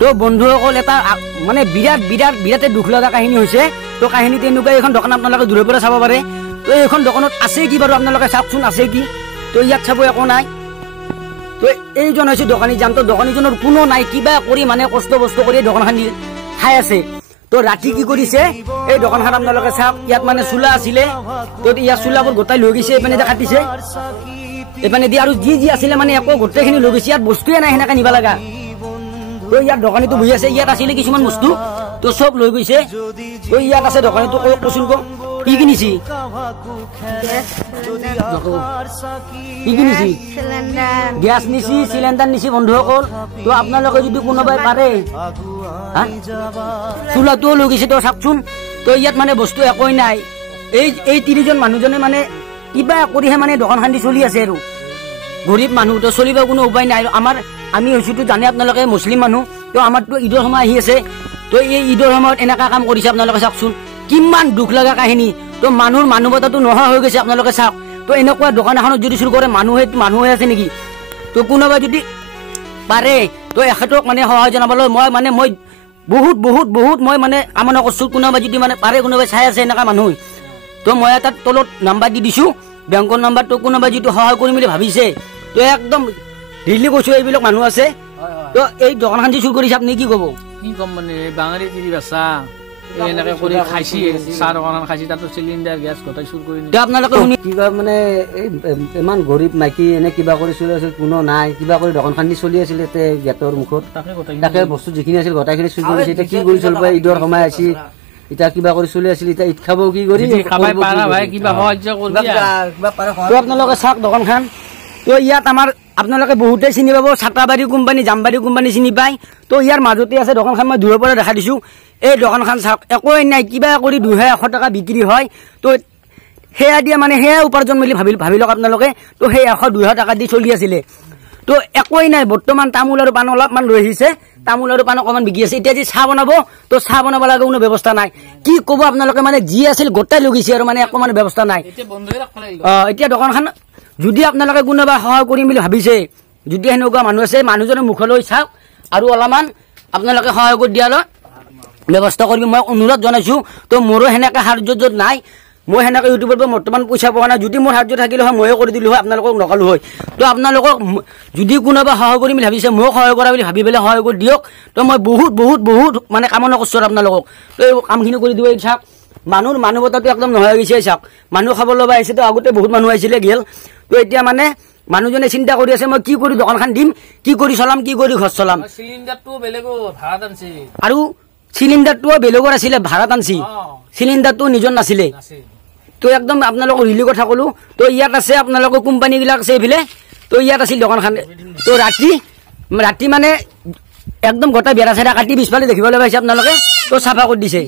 তো বন্ধুসকল এটা মানে বিৰাটে দুখ লগা কাহিনী হৈছে। তো কাহিনী তেনেকুৱা এইখন দোকান আপোনালোকে দূৰৰ পৰা চাব পাৰে। তো এইখন দোকানত আছে কি বাৰু আপোনালোকে চাওকচোন আছে কি। তো ইয়াত চাব একো নাই। তো এইজন হৈছে দোকানী যান। তো দোকানীজনৰ কোনো নাই, কিবা কৰি মানে কষ্ট কৰি দোকানখন খাই আছে। তো ৰাতি কি কৰিছে এই দোকানখন আপোনালোকে চাওক, ইয়াত মানে চোলা আছিলে। তো ইয়াত চোলাবোৰ গোটাই লৈ গৈছে, এইপিনে কাটিছে এইপিনে দি, আৰু যি আছিলে মানে একো গোটেইখিনি লৈ গৈছে। ইয়াত বস্তুৱে নাই সেনেকে নিব লগা। তো ইয়াত দোকানীটো বহি আছে, ইয়াত আছিলে কিছুমান বস্তু, তো চব লৈ গৈছে। তো ইয়াত আছে দোকানীটো, কচোন ক কি কিনিছি? কি কিনিছি? গেছ নিছি, চিলিণ্ডাৰ নিছি বন্ধুসকল। তো আপোনালোকে যদি কোনোবাই পাৰে চোলাটোও লৈ গৈছে। তো চাওকচোন, তো ইয়াত মানে বস্তু একোই নাই। এই ৩জন মানুহজনে মানে কিবা কৰিহে মানে দোকানখন দি চলি আছে আৰু গৰীব মানুহ। তো চলিব কোনো উপায় নাই। আমি হৈছোতো জানে আপোনালোকে মুছলিম মানুহ। তো আমাৰতো ঈদৰ সময় আহি আছে। তো এই ঈদৰ সময়ত এনেকা কাম কৰিছে আপোনালোকে চাওকচোন, কিমান দুখ লগা কাহিনী। তো মানুহৰ মানৱতাটো নোহোৱা হৈ গৈছে আপোনালোকে চাওক। তো এনেকুৱা দোকান এখনত যদি চুৰ কৰে মানুহে আছে নেকি? তো কোনোবাই যদি পাৰে তো এখেতক মানে সহায় জনাবলৈ মই বহুত মই মানে কামনা কৰিছো। কোনোবাই যদি মানে পাৰে, কোনোবাই চাই আছে এনেকা মানুহ, তো মই এটা তলত নাম্বাৰ দি দিছো, বেংকৰ নাম্বাৰটো। কোনোবাই যদি সহায় কৰিম বুলি ভাবিছে তো একদম ৰিলি কৈছো, এইবিলাক মানুহ আছে। তো এই দোকানখন যি চুৰ কৰিছে আপুনি কি ক'ব? কি কম মানে বাঙালী তিৰি বাচা এনেকে কৰি খাইছি, চাহ দোকান খাইছি, তাতো চিলিণ্ডাৰ গেছ গোটাই চুৰ কৰি নিছে। আপোনালোকে শুনি কিবা মানে ইমান গৰীব মাইকী এনে কিবা কৰি চলি আছিল, কোনো নাই, কিবা কৰি দোকানখন দি চলি আছিল গেটৰ মুখত। তাকে বস্তু যিখিনি আছিল গোটাইখিনি চুৰ কৰিছে। এতিয়া কি কৰি চলিব? ঈদৰ সময় আহিছে, এতিয়া কিবা কৰি চলি আছিল, এতিয়া ঈদ খাব কি কৰি? আপোনালোকে চাওক দোকানখন। তো ইয়াত আমাৰ আপোনালোকে বহুতে চিনি পাব, ছাতাবাৰী কোম্পানী, জামবাৰী কোম্পানী চিনি পায়। তো ইয়াৰ মাজতে আছে দোকানখন, মই দূৰৰ পৰা দেখা দিছো। এই দোকানখন চাওক, একোৱেই নাই, কিবা কৰি 200-100 টকা বিক্ৰী হয়। তো সেয়া দিয়ে মানে সেয়া উপাৰ্জন বুলি ভাবি লওক আপোনালোকে। তো সেই 100-200 টকা দি চলি আছিলে। তো একোৱেই নাই। বৰ্তমান তামোল আৰু পাণ অলপমান লৈ আহিছে, তামোল আৰু পাণ অকণমান বিকি আছে। এতিয়া যি চাহ বনাব, তো চাহ বনাব লাগে কোনো ব্যৱস্থা নাই। কি ক'ব আপোনালোকে, মানে যি আছিল গোটাই লৈ গৈছে আৰু মানে একো মানে ব্যৱস্থা নাই। এতিয়া দোকানখন যদি আপোনালোকে কোনোবা সহায় কৰিম বুলি ভাবিছে, যদি সেনেকুৱা মানুহ আছে, মানুহজনৰ মুখলৈ চাওক আৰু অলপমান আপোনালোকে সহায় কৰি দিয়ালৈ ব্যৱস্থা কৰিব মই অনুৰোধ জনাইছো। তো মোৰো সেনেকৈ সাহায্য নাই, মই সেনেকৈ ইউটিউবৰ পৰা বৰ্তমান পইচা পোৱা নাই। যদি মোৰ সাহায্য থাকিলে হয় ময়ে কৰি দিলোঁ হয়, আপোনালোকক নকলো হয়। তো আপোনালোকক যদি কোনোবা সহায় কৰিম বুলি ভাবিছে, ময়ো সহায় কৰা বুলি ভাবি পেলাই সহায় কৰি দিয়ক। তো মই বহুত মানে কামনা কৰিছোঁ আপোনালোকক। তো এই কামখিনি কৰি দিব। চাওক মানৱতাটো একদম নোহোৱা হৈ গৈছে। চাওক মানুহ খাব লগা আহিছে। তো আগতে বহুত মানুহ আহিছিলে গেল। তো এতিয়া মানে মানুহজনে চিন্তা কৰি আছে, মই কি কৰি দোকানখন দিম, কি কৰি চলাম, কি কৰি ঘৰ চলাম। আৰু চিলিণ্ডাৰটোও বেলেগৰ আছিলে, ভাড়াত আনছি। চিলিণ্ডাৰটো নিজৰ নাছিলে। তো একদম আপোনালোকক ৰিলি কথা ক'লো। তো ইয়াত আছে আপোনালোকৰ কোম্পানীবিলাক আছে এইফালে। তো ইয়াত আছিল দোকানখন। তো ৰাতি মানে একদম গোটাই বেৰা চেৰা কাটি পিছফালে দেখিবলৈ পাইছে আপোনালোকে। তো চাফা কৰি দিছে।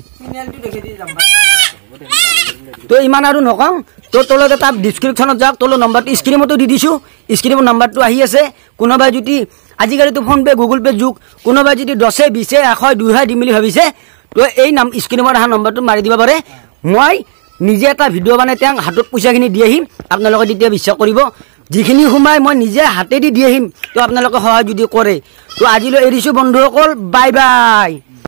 তো ইমান আৰু নকওঁ। তো তলত এটা ডিছক্ৰিপশ্যনত যাওক, তলত নম্বৰটো স্ক্ৰীনতো দি দিছোঁ। স্ক্ৰীনৰ নম্বৰটো আহি আছে। কোনোবাই যদি আজিকালিতো ফোনপে' গুগল পে' যুগ, কোনোবাই যদি 10, 20, 100, 200 দিম বুলি ভাবিছে, তো এই স্ক্ৰীনত অহা নম্বৰটো মাৰি দিব পাৰে। মই নিজে এটা ভিডিঅ' বনাই তেওঁক হাতত পইচাখিনি দি আহিম। আপোনালোকে তেতিয়া বিশ্বাস কৰিব, যিখিনি সোমাই মই নিজে হাতেদি দি আহিম। তো আপোনালোকে সহায় যদি কৰে। তো আজিলৈ এৰিছোঁ বন্ধুসকল, বাই বাই।